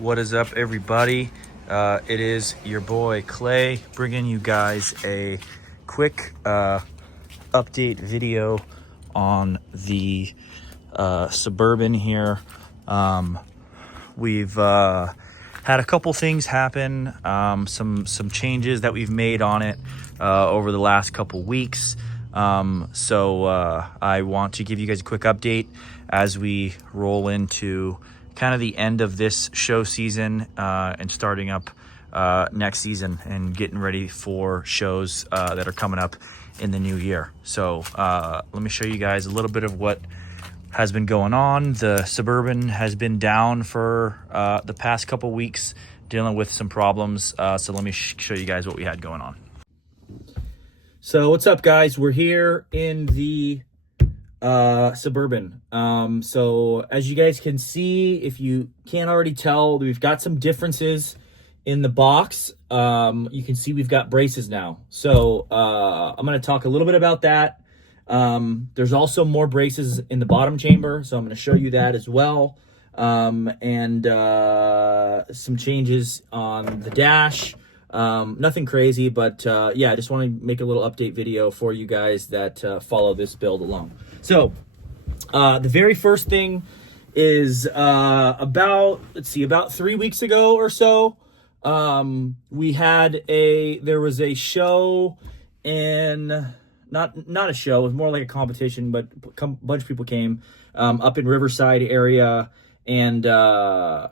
What is up, everybody? It is your boy Clay bringing you guys a quick update video on the Suburban here. We've had a couple things happen, some changes that we've made on it over the last couple weeks. So I want to give you guys a quick update as we roll into kind of the end of this show season and starting up next season and getting ready for shows that are coming up in the new year. So let me show you guys a little bit of what has been going on. The Suburban has been down for the past couple weeks, dealing with some problems. So let me show you guys what we had going on. So what's up, guys? We're here in the Suburban. So as you guys can see, if you can't already tell, we've got some differences in the box. You can see we've got braces now. So I'm going to talk a little bit about that. There's also more braces in the bottom chamber, so I'm going to show you that as well. And some changes on the dash. Nothing crazy, but yeah, I just want to make a little update video for you guys that follow this build along. So the very first thing is about 3 weeks ago or so, we had there was a show in, not a show, it was more like a competition, but a bunch of people came up in Riverside area. And I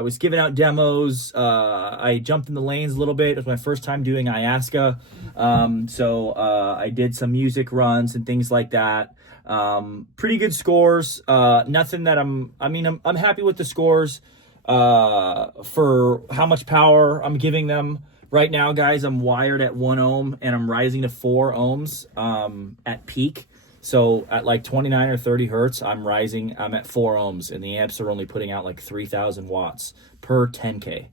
was giving out demos. I jumped in the lanes a little bit. It was my first time doing Iasca. So I did some music runs and things like that. Pretty good scores. Nothing that I'm happy with the scores for how much power I'm giving them. Right now, guys, I'm wired at 1 ohm and I'm rising to 4 ohms at peak. So at like 29 or 30 hertz, I'm at 4 ohms, and the amps are only putting out like 3,000 watts per 10K.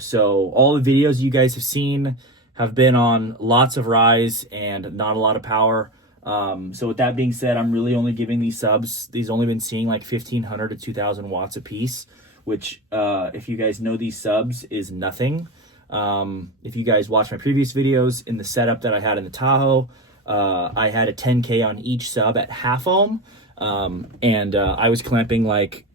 So all the videos you guys have seen have been on lots of rise and not a lot of power. So with that being said, I'm really only giving these subs, these only been seeing like 1,500 to 2,000 watts a piece, which if you guys know these subs is nothing. If you guys watch my previous videos in the setup that I had in the Tahoe, I had a 10K on each sub at half ohm, and I was clamping like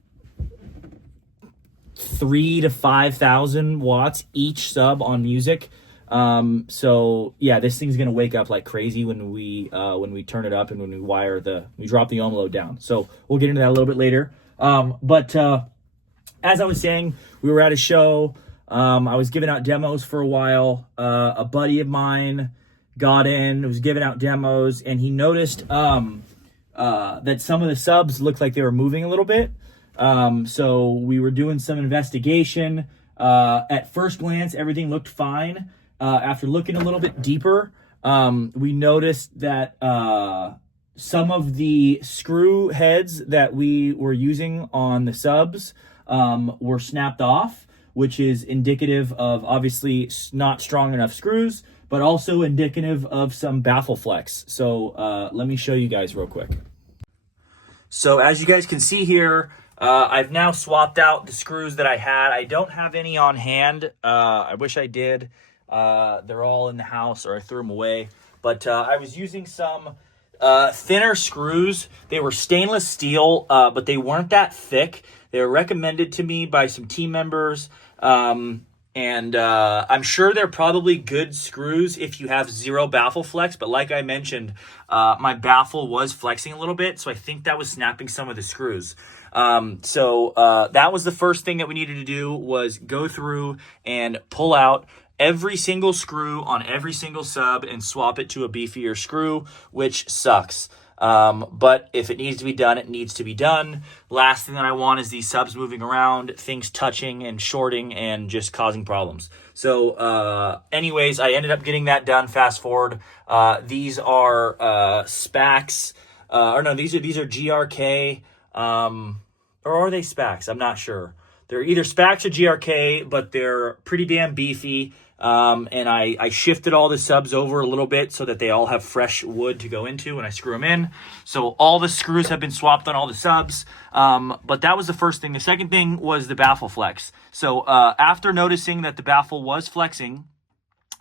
3,000 to 5,000 watts each sub on music. So yeah, this thing's gonna wake up like crazy when we turn it up and when we drop the ohm load down. So we'll get into that a little bit later. But as I was saying, we were at a show. I was giving out demos for a while. A buddy of mine got in, was giving out demos, and he noticed that some of the subs looked like they were moving a little bit. So we were doing some investigation. At first glance, everything looked fine. After looking a little bit deeper, we noticed that some of the screw heads that we were using on the subs were snapped off, which is indicative of obviously not strong enough screws, but also indicative of some baffle flex. So let me show you guys real quick. So as you guys can see here, I've now swapped out the screws that I had. I don't have any on hand. I wish I did. They're all in the house, or I threw them away. But I was using some thinner screws. They were stainless steel, but they weren't that thick. They were recommended to me by some team members. And I'm sure they're probably good screws if you have zero baffle flex. But like I mentioned, my baffle was flexing a little bit, so I think that was snapping some of the screws. So that was the first thing that we needed to do, was go through and pull out every single screw on every single sub and swap it to a beefier screw, which sucks. But if it needs to be done, it needs to be done. Last thing that I want is these subs moving around, things touching and shorting and just causing problems. So, anyways, I ended up getting that done. Fast forward. These are, SPACs, or no, these are GRK, or are they SPACs? I'm not sure. They're either SPACs or GRK, but they're pretty damn beefy. and I shifted all the subs over a little bit so that they all have fresh wood to go into when I screw them in. So all the screws have been swapped on all the subs, but that was the first thing. The second thing was the baffle flex. So after noticing that the baffle was flexing,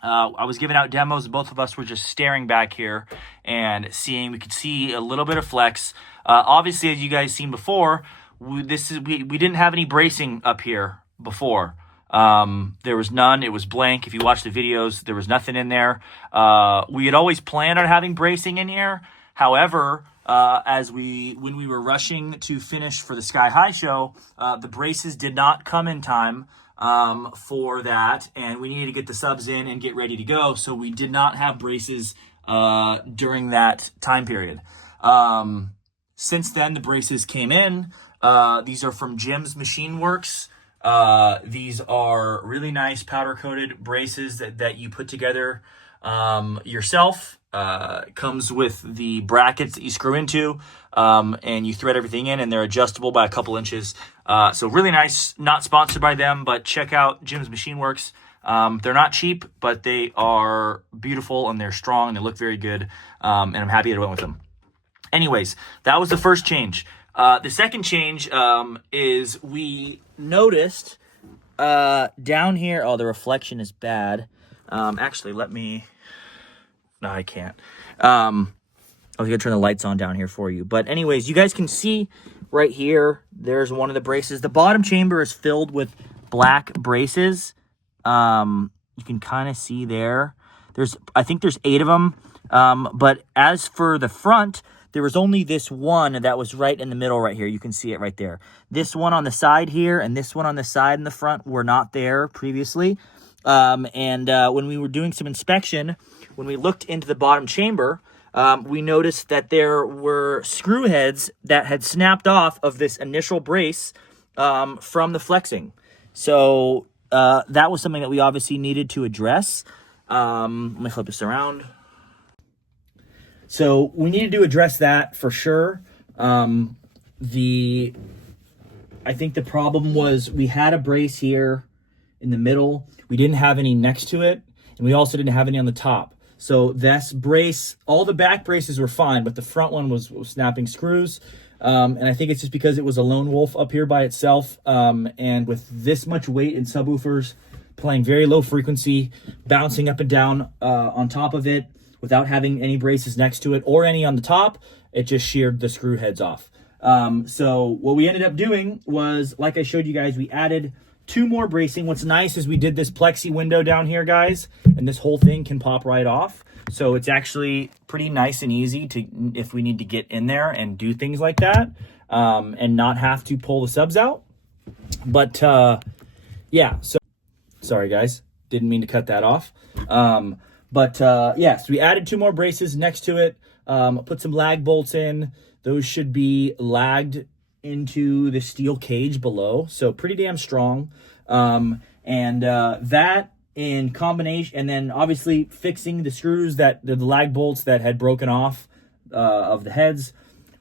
I was giving out demos. Both of us were just staring back here and seeing. We could see a little bit of flex. Obviously, as you guys seen before, we didn't have any bracing up here before. There was none. It was blank. If you watch the videos, there was nothing in there. We had always planned on having bracing in here. However, when we were rushing to finish for the Sky High show, the braces did not come in time for that, and we needed to get the subs in and get ready to go. So we did not have braces during that time period. Since then, the braces came in. These are from Jim's Machine Works. These are really nice powder-coated braces that you put together yourself. Comes with the brackets that you screw into, and you thread everything in, and they're adjustable by a couple inches. So really nice. Not sponsored by them, but check out Jim's Machine Works. They're not cheap, but they are beautiful, and they're strong, and they look very good, and I'm happy that I went with them. Anyways, that was the first change. The second change is we noticed down here, oh, the reflection is bad. Actually, let me... No, I can't. I was going to turn the lights on down here for you. But anyways, you guys can see right here, there's one of the braces. The bottom chamber is filled with black braces. You can kind of see there. I think there's 8 of them. But as for the front, there was only this one that was right in the middle right here. You can see it right there. This one on the side here and this one on the side and the front were not there previously. When we were doing some inspection, when we looked into the bottom chamber, we noticed that there were screw heads that had snapped off of this initial brace from the flexing. So that was something that we obviously needed to address. Let me flip this around. So we needed to address that for sure. I think the problem was we had a brace here in the middle. We didn't have any next to it, and we also didn't have any on the top. So this brace, all the back braces were fine, but the front one was snapping screws. And I think it's just because it was a lone wolf up here by itself. And with this much weight in subwoofers, playing very low frequency, bouncing up and down on top of it without having any braces next to it or any on the top, it just sheared the screw heads off. So what we ended up doing was, like I showed you guys, we added 2 more bracing. What's nice is we did this plexi window down here, guys, and this whole thing can pop right off. So it's actually pretty nice and easy to, if we need to get in there and do things like that, and not have to pull the subs out. But yeah, so sorry guys, didn't mean to cut that off. Yeah, so we added 2 more braces next to it, put some lag bolts in. Those should be lagged into the steel cage below, so pretty damn strong. That in combination, and then obviously fixing the screws, the lag bolts that had broken off of the heads,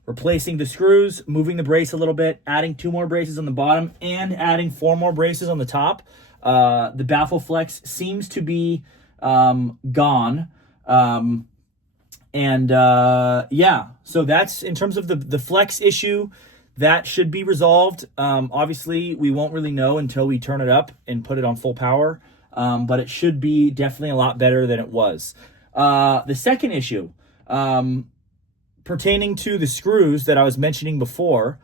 replacing the screws, moving the brace a little bit, adding 2 more braces on the bottom, and adding 4 more braces on the top. The baffle flex seems to be gone. Yeah, so that's in terms of the flex issue. That should be resolved. Obviously, we won't really know until we turn it up and put it on full power, but it should be definitely a lot better than it was. The second issue, pertaining to the screws that I was mentioning before,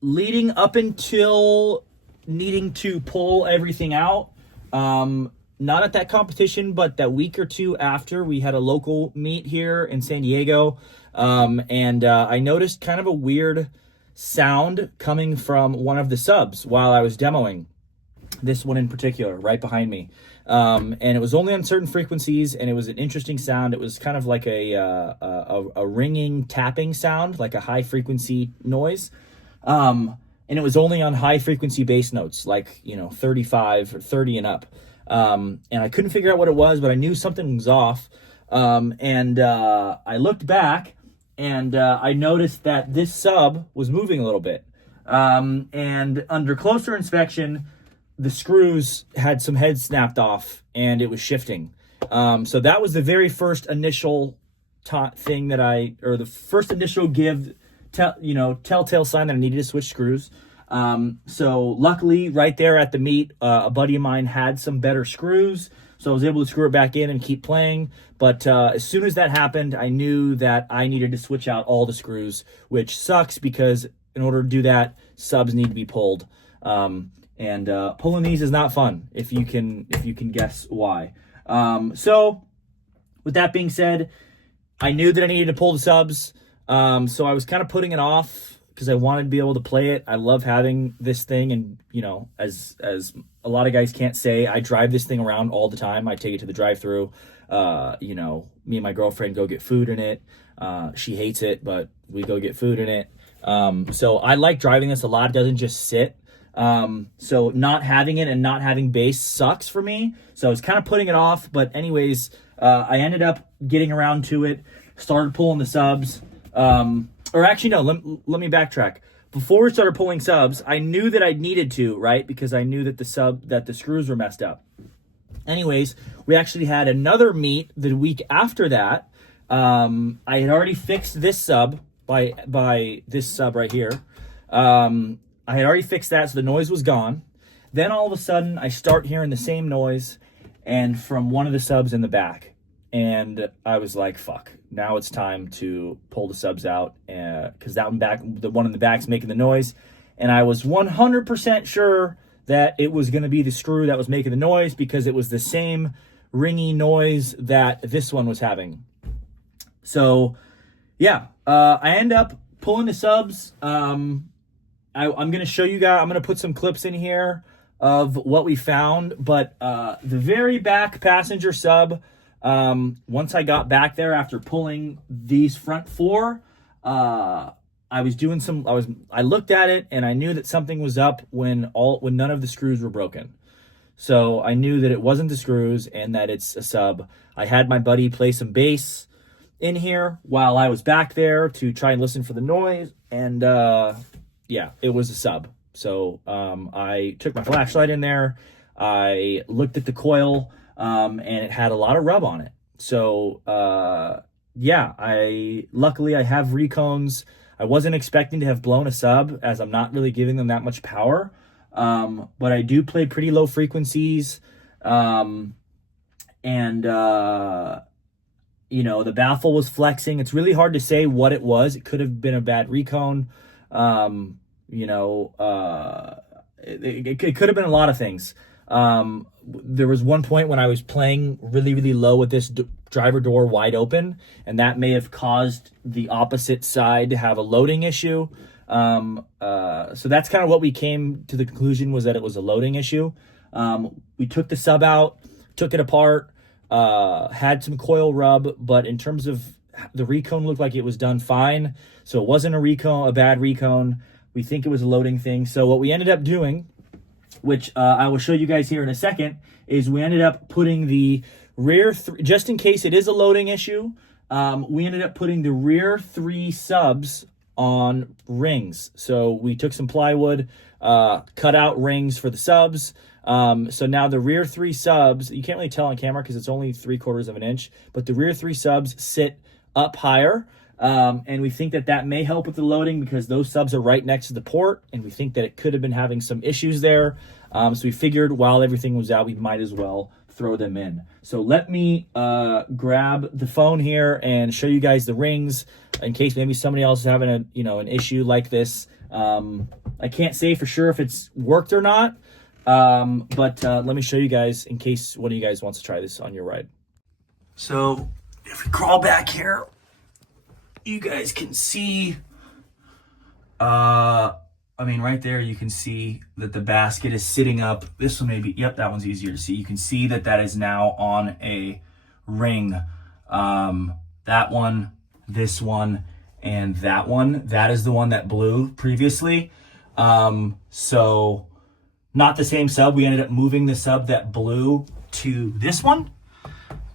leading up until needing to pull everything out, not at that competition, but that week or 2 after, we had a local meet here in San Diego. I noticed kind of a weird sound coming from one of the subs while I was demoing. This one in particular, right behind me. And it was only on certain frequencies, and it was an interesting sound. It was kind of like a ringing, tapping sound, like a high frequency noise. And it was only on high frequency bass notes, like, 35 or 30 and up. And I couldn't figure out what it was, but I knew something was off. I looked back, and I noticed that this sub was moving a little bit. And under closer inspection, the screws had some heads snapped off and it was shifting. So that was the very first initial thing that or the first initial telltale sign that I needed to switch screws. So luckily right there at the meet, a buddy of mine had some better screws. So I was able to screw it back in and keep playing. But as soon as that happened, I knew that I needed to switch out all the screws, which sucks because in order to do that, subs need to be pulled. And pulling these is not fun if you can guess why. So with that being said, I knew that I needed to pull the subs. So I was kind of putting it off because I wanted to be able to play it. I love having this thing, and as a lot of guys can't say, I drive this thing around all the time. I take it to the drive-through. Me and my girlfriend go get food in it. She hates it, but we go get food in it. So I like driving this a lot. It doesn't just sit. So not having it and not having bass sucks for me. So I was kind of putting it off, but anyways, I ended up getting around to it, started pulling the subs. Or actually, no, let me backtrack. Before we started pulling subs, I knew that I needed to, right? Because I knew that the screws were messed up. Anyways, we actually had another meet the week after that. I had already fixed this sub by this sub right here. I had already fixed that, so the noise was gone. Then all of a sudden, I start hearing the same noise, and from one of the subs in the back. And I was like, fuck, now it's time to pull the subs out, because the one in the back's making the noise. And I was 100% sure that it was going to be the screw that was making the noise, because it was the same ringy noise that this one was having. So, yeah, I end up pulling the subs. I'm going to show you guys, I'm going to put some clips in here of what we found. But the very back passenger sub, once I got back there after pulling these front four, I looked at it and I knew that something was up when none of the screws were broken. So I knew that it wasn't the screws and that it's a sub. I had my buddy play some bass in here while I was back there to try and listen for the noise, and yeah, it was a sub. So I took my flashlight in there, I looked at the coil, and it had a lot of rub on it. So yeah, luckily I have recones. I wasn't expecting to have blown a sub, as I'm not really giving them that much power, but I do play pretty low frequencies, and the baffle was flexing. It's really hard to say what it was. It could have been a bad recone. It could have been a lot of things. There was one point when I was playing really, really low with this driver door wide open, and that may have caused the opposite side to have a loading issue. So that's kind of what we came to the conclusion, was that it was a loading issue. We took the sub out, took it apart, had some coil rub, but in terms of the recone, looked like it was done fine. So it wasn't a bad recone. We think it was a loading thing. So what we ended up doing, which I will show you guys here in a second, is we ended up putting the rear just in case it is a loading issue, we ended up putting the rear 3 subs on rings. So we took some plywood, cut out rings for the subs. So now the rear 3 subs, you can't really tell on camera because it's only 3/4 of an inch, but the rear 3 subs sit up higher. And we think that may help with the loading, because those subs are right next to the port, and we think that it could have been having some issues there. So we figured while everything was out, we might as well throw them in. So let me grab the phone here and show you guys the rings, in case maybe somebody else is having an issue like this. I can't say for sure if it's worked or not, but let me show you guys in case one of you guys wants to try this on your ride. So if we crawl back here, you guys can see, right there, you can see that the basket is sitting up. This one maybe, yep, that one's easier to see. You can see that is now on a ring. That one, this one, and that one. That is the one that blew previously. So not the same sub. We ended up moving the sub that blew to this one.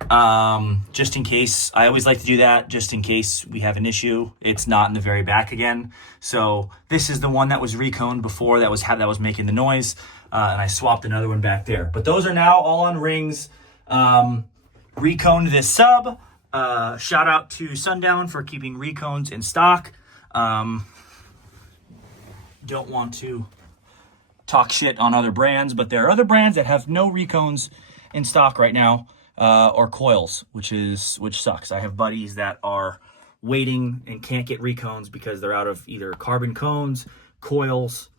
just in case. I always like to do that just in case we have an issue. It's not in the very back again. So this is the one that was reconed before that was making the noise, and I swapped another one back there. But those are now all on rings. Reconed this sub. Shout out to Sundown for keeping recones in stock. Don't want to talk shit on other brands, but there are other brands that have no recones in stock right now, or coils, which sucks. I have buddies that are waiting and can't get recones because they're out of either carbon cones, coils.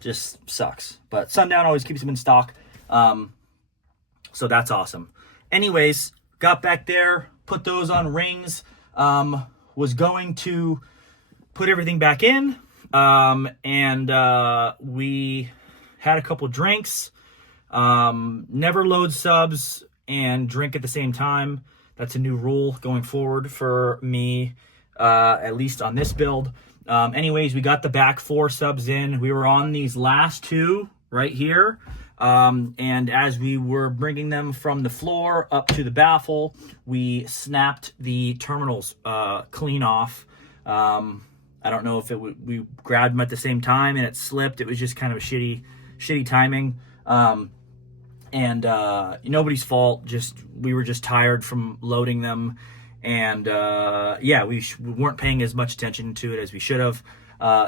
Just sucks. But Sundown always keeps them in stock, so that's awesome. Anyways, got back there, put those on rings, was going to put everything back in, and we had a couple drinks. Never load subs and drink at the same time. That's a new rule going forward for me, at least on this build. Anyways, we got the back 4 subs in. We were on these last 2 right here. And as we were bringing them from the floor up to the baffle, we snapped the terminals clean off. I don't know if we grabbed them at the same time and it slipped. It was just kind of a shitty timing. And nobody's fault. We were just tired from loading them. And yeah, we weren't paying as much attention to it as we should have.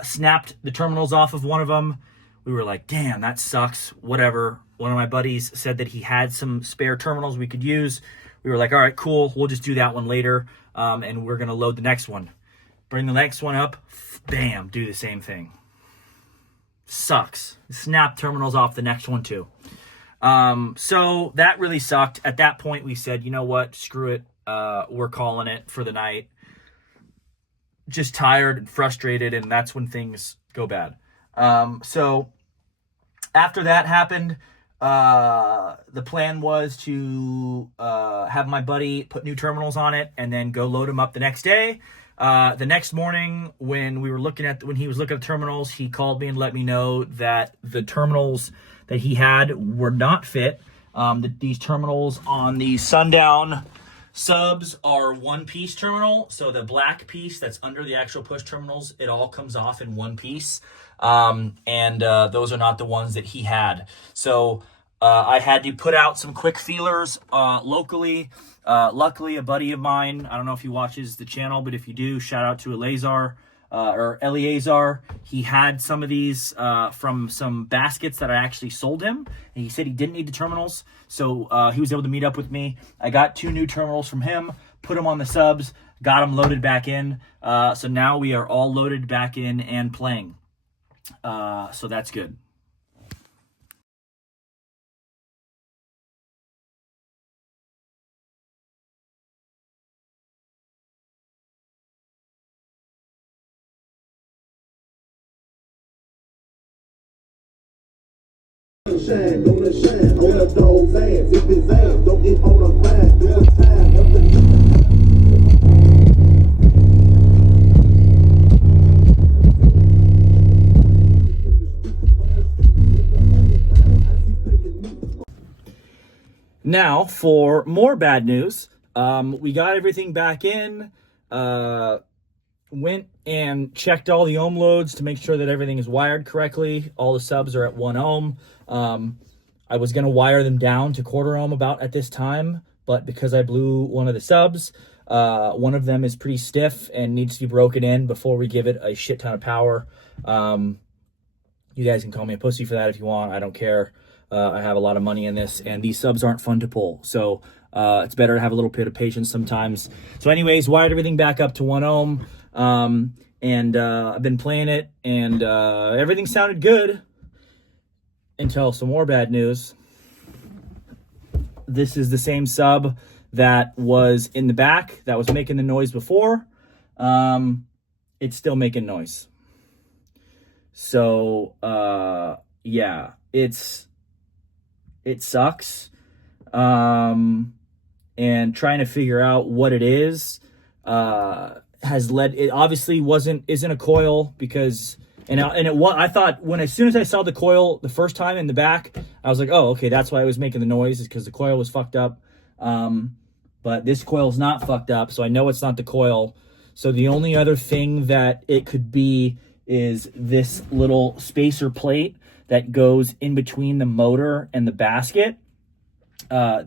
Snapped the terminals off of one of them. We were like, damn, that sucks. Whatever. One of my buddies said that he had some spare terminals we could use. We were like, all right, cool. We'll just do that one later. And we're going to load the next one. Bring the next one up. Bam. Do the same thing. Sucks. Snap terminals off the next one too. So that really sucked. At that point, we said, you know what? Screw it. We're calling it for the night. Just tired and frustrated. And that's when things go bad. So after that happened, the plan was to have my buddy put new terminals on it and then go load them up the next day. The next morning when he was looking at the terminals, he called me and let me know that the terminals that he had were not fit. These terminals on the Sundown subs are one-piece terminal. So the black piece that's under the actual push terminals, it all comes off in one piece. And those are not the ones that he had. So I had to put out some quick feelers locally. Luckily, a buddy of mine, I don't know if he watches the channel, but if you do, shout out to Eleazar. He had some of these from some baskets that I actually sold him. And he said he didn't need the terminals. So he was able to meet up with me. I got 2 new terminals from him, put them on the subs, got them loaded back in. So now we are all loaded back in and playing. So that's good. Shine, gonna shine on the dog's ass. If his ass don't get on the grind, do his time. Help the Now, for more bad news, we got everything back in, went and checked all the ohm loads to make sure that everything is wired correctly. All the subs are at 1 ohm. I was going to wire them down to 1/4 ohm about at this time, but because I blew one of the subs, one of them is pretty stiff and needs to be broken in before we give it a shit ton of power. You guys can call me a pussy for that if you want. I don't care. I have a lot of money in this, and these subs aren't fun to pull. So it's better to have a little bit of patience sometimes. So anyways, wired everything back up to 1 ohm. And I've been playing it, and everything sounded good until some more bad news. This is the same sub that was in the back that was making the noise before. It's still making noise. So yeah, it sucks. And trying to figure out what it is has led, it obviously isn't a coil, because I thought as soon as I saw the coil the first time in the back, I was like, oh, okay, that's why I was making the noise, is because the coil was fucked up. but this coil's not fucked up, so I know it's not the coil. So the only other thing that it could be is this little spacer plate that goes in between the motor and the basket.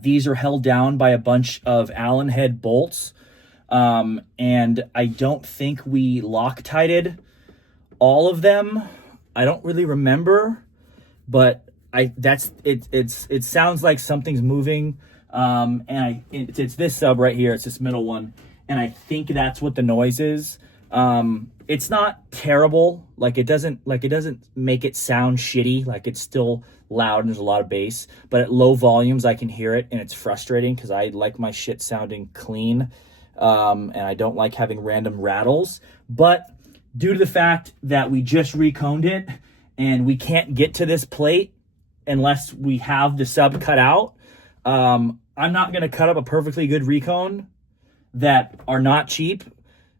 These are held down by a bunch of Allen head bolts. And I don't think we Loctited all of them. I don't really remember, but it sounds like something's moving. And it's this sub right here. It's this middle one. And I think that's what the noise is. It's not terrible. Like it doesn't make it sound shitty. Like it's still loud and there's a lot of bass, but at low volumes I can hear it, and it's frustrating because I like my shit sounding clean. And I don't like having random rattles, but due to the fact that we just reconed it and we can't get to this plate unless we have the sub cut out, I'm not going to cut up a perfectly good recone that are not cheap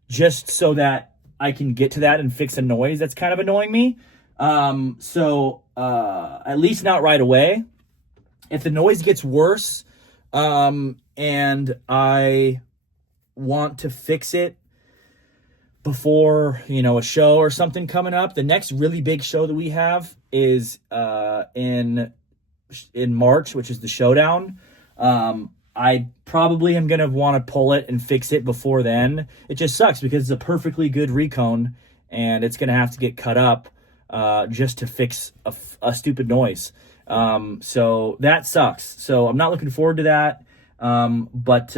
just so that I can get to that and fix a noise that's kind of annoying me. At least not right away. If the noise gets worse, and I want to fix it before, a show or something coming up, the next really big show that we have is, in March, which is the Showdown. I probably am going to want to pull it and fix it before then. It just sucks because it's a perfectly good recone and it's going to have to get cut up just to fix a stupid noise. So that sucks. So I'm not looking forward to that. But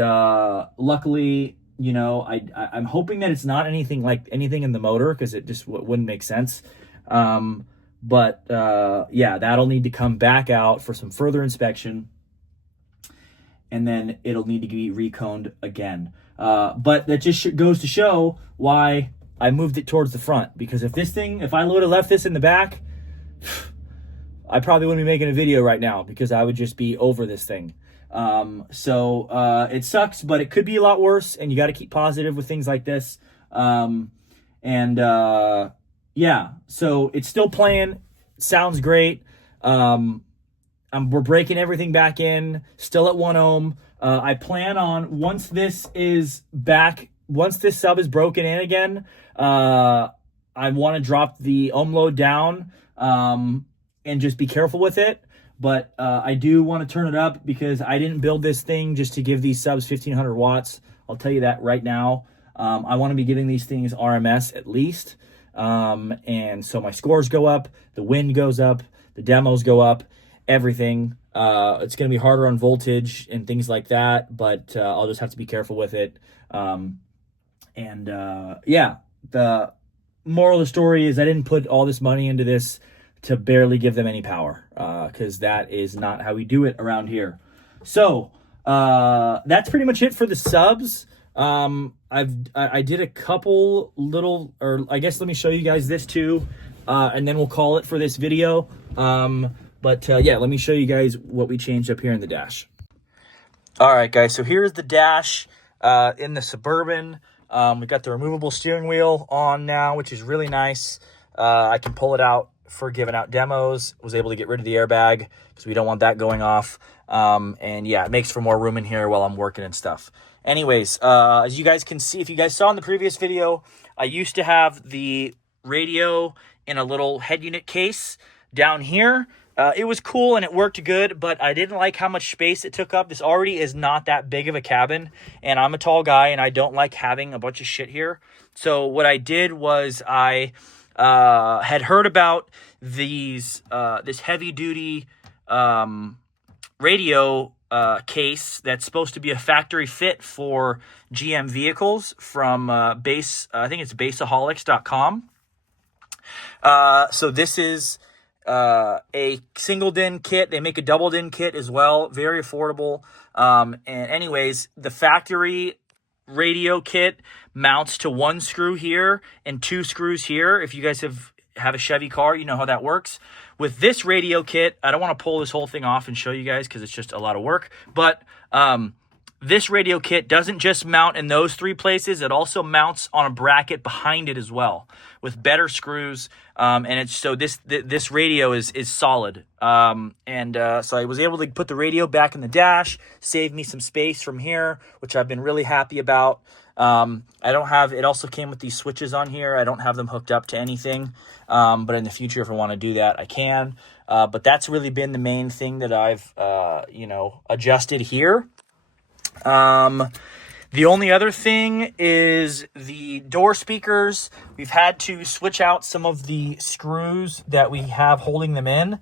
luckily, I'm hoping that it's not anything like anything in the motor because it just wouldn't make sense. But that'll need to come back out for some further inspection. And then it'll need to be reconed again. But that just goes to show why I moved it towards the front. Because if I would have left this in the back, I probably wouldn't be making a video right now because I would just be over this thing. So it sucks, but it could be a lot worse. And you got to keep positive with things like this. So it's still playing. Sounds great. We're breaking everything back in, still at 1 ohm. I plan on, once this sub is broken in again, I want to drop the ohm load down and just be careful with it. But I do want to turn it up because I didn't build this thing just to give these subs 1,500 watts. I'll tell you that right now. I want to be giving these things RMS at least. And so my scores go up, the wind goes up, the demos go up. Everything. It's going to be harder on voltage and things like that, but I'll just have to be careful with it. The moral of the story is I didn't put all this money into this to barely give them any power, because that is not how we do it around here. So that's pretty much it for the subs. I did a couple little, or I guess let me show you guys this too, and then we'll call it for this video. But let me show you guys what we changed up here in the dash. All right, guys, so here's the dash in the Suburban. We've got the removable steering wheel on now, which is really nice. I can pull it out for giving out demos. Was able to get rid of the airbag because we don't want that going off. It makes for more room in here while I'm working and stuff. Anyways, as you guys can see, if you guys saw in the previous video, I used to have the radio in a little head unit case down here. It was cool and it worked good, but I didn't like how much space it took up. This already is not that big of a cabin, and I'm a tall guy, and I don't like having a bunch of shit here. So what I did was I had heard about this heavy-duty radio case that's supposed to be a factory fit for GM vehicles from I think it's baseaholics.com. So this is a single DIN kit. They make a double DIN kit as well. Very affordable. And anyways, the factory radio kit mounts to 1 screw here and 2 screws here. If you guys have a Chevy car, you know how that works. With this radio kit, I don't want to pull this whole thing off and show you guys because it's just a lot of work. But this radio kit doesn't just mount in those 3 places. It also mounts on a bracket behind it as well with better screws. And it's so this radio is solid. So I was able to put the radio back in the dash, save me some space from here, which I've been really happy about. I don't have, it also came with these switches on here. I don't have them hooked up to anything. But in the future, if I want to do that, I can. But that's really been the main thing that I've, adjusted here. The only other thing is the door speakers. We've had to switch out some of the screws that we have holding them in.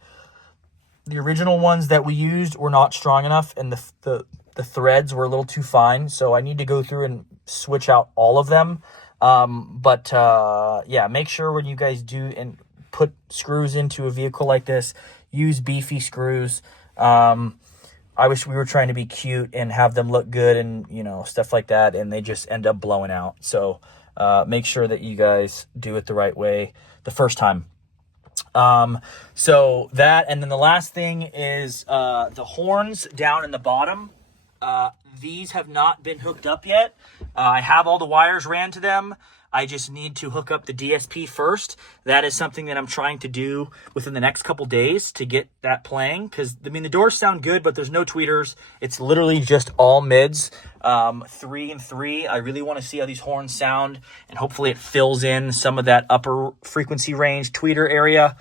The original ones that we used were not strong enough, and the threads were a little too fine. So I need to go through and switch out all of them. Yeah, make sure when you guys do and put screws into a vehicle like this, use beefy screws. I wish we were trying to be cute and have them look good and, stuff like that, and they just end up blowing out. So make sure that you guys do it the right way the first time. So that, and then the last thing is the horns down in the bottom. These have not been hooked up yet. I have all the wires ran to them. I just need to hook up the DSP first. That is something that I'm trying to do within the next couple days to get that playing. Because, the doors sound good, but there's no tweeters. It's literally just all mids, 3 and 3. I really want to see how these horns sound, and hopefully it fills in some of that upper frequency range tweeter area.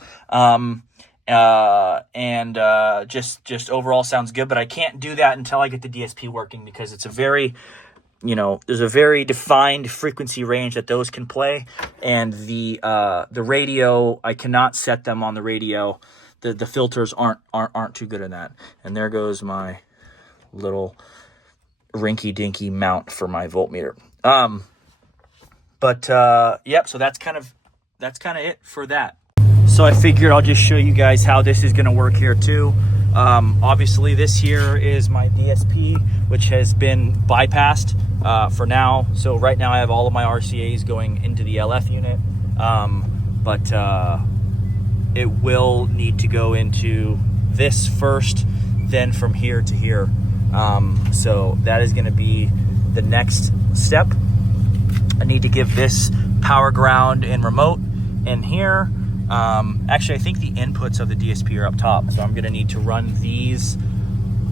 Just overall sounds good. But I can't do that until I get the DSP working, because it's a very... there's a very defined frequency range that those can play, and the radio, I cannot set them on the radio. The filters aren't too good in that. And there goes my little rinky-dinky mount for my voltmeter. Yep. So that's kind of it for that. So I figured I'll just show you guys how this is going to work here too. Obviously this here is my DSP, which has been bypassed for now. So right now I have all of my RCAs going into the LF unit, but it will need to go into this first, then from here to here. So that is going to be the next step. I need to give this power, ground, and remote in here. Actually, I think the inputs of the DSP are up top, so I'm going to need to run these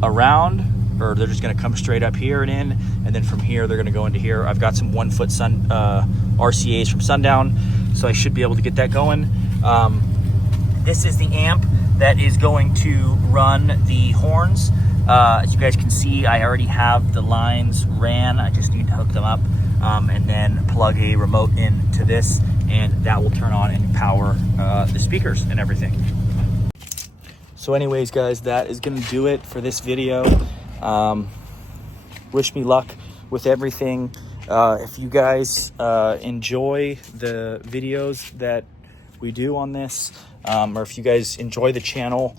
around, or they're just going to come straight up here and in, and then from here they're going to go into here. I've got some 1-foot RCAs from Sundown, so I should be able to get that going. This is the amp that is going to run the horns. As you guys can see, I already have the lines ran. I just need to hook them up, and then plug a remote into this, and that will turn on and power the speakers and everything. So anyways, guys, that is going to do it for this video. Wish me luck with everything. If you guys enjoy the videos that we do on this, or if you guys enjoy the channel,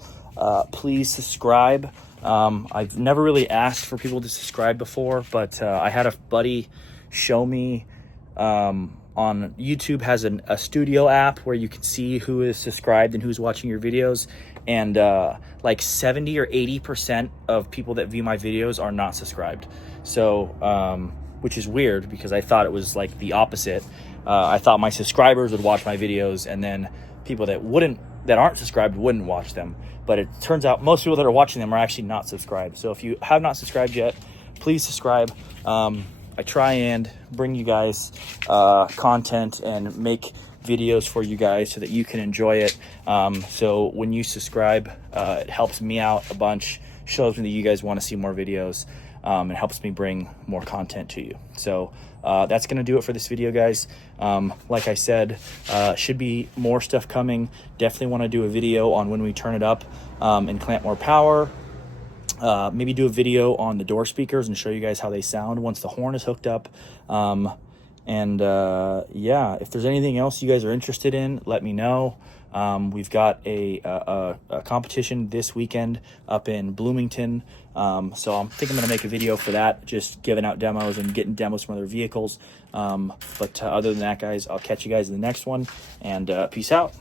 please subscribe. I've never really asked for people to subscribe before, but I had a buddy show me on YouTube has a studio app where you can see who is subscribed and who's watching your videos, and like 70 or 80% of people that view my videos are not subscribed. So which is weird, because I thought it was like the opposite. I thought my subscribers would watch my videos, and then people that aren't subscribed wouldn't watch them. But it turns out most people that are watching them are actually not subscribed. So if you have not subscribed yet, please subscribe. I try and bring you guys content and make videos for you guys so that you can enjoy it. So when you subscribe, it helps me out a bunch, shows me that you guys want to see more videos, and helps me bring more content to you. So that's going to do it for this video, guys. Like I said, should be more stuff coming. Definitely want to do a video on when we turn it up and clamp more power. Maybe do a video on the door speakers and show you guys how they sound once the horn is hooked up. Yeah, if there's anything else you guys are interested in, let me know. We've got a competition this weekend up in Bloomington. So I think I'm going to make a video for that, just giving out demos and getting demos from other vehicles. But other than that, guys, I'll catch you guys in the next one, and peace out.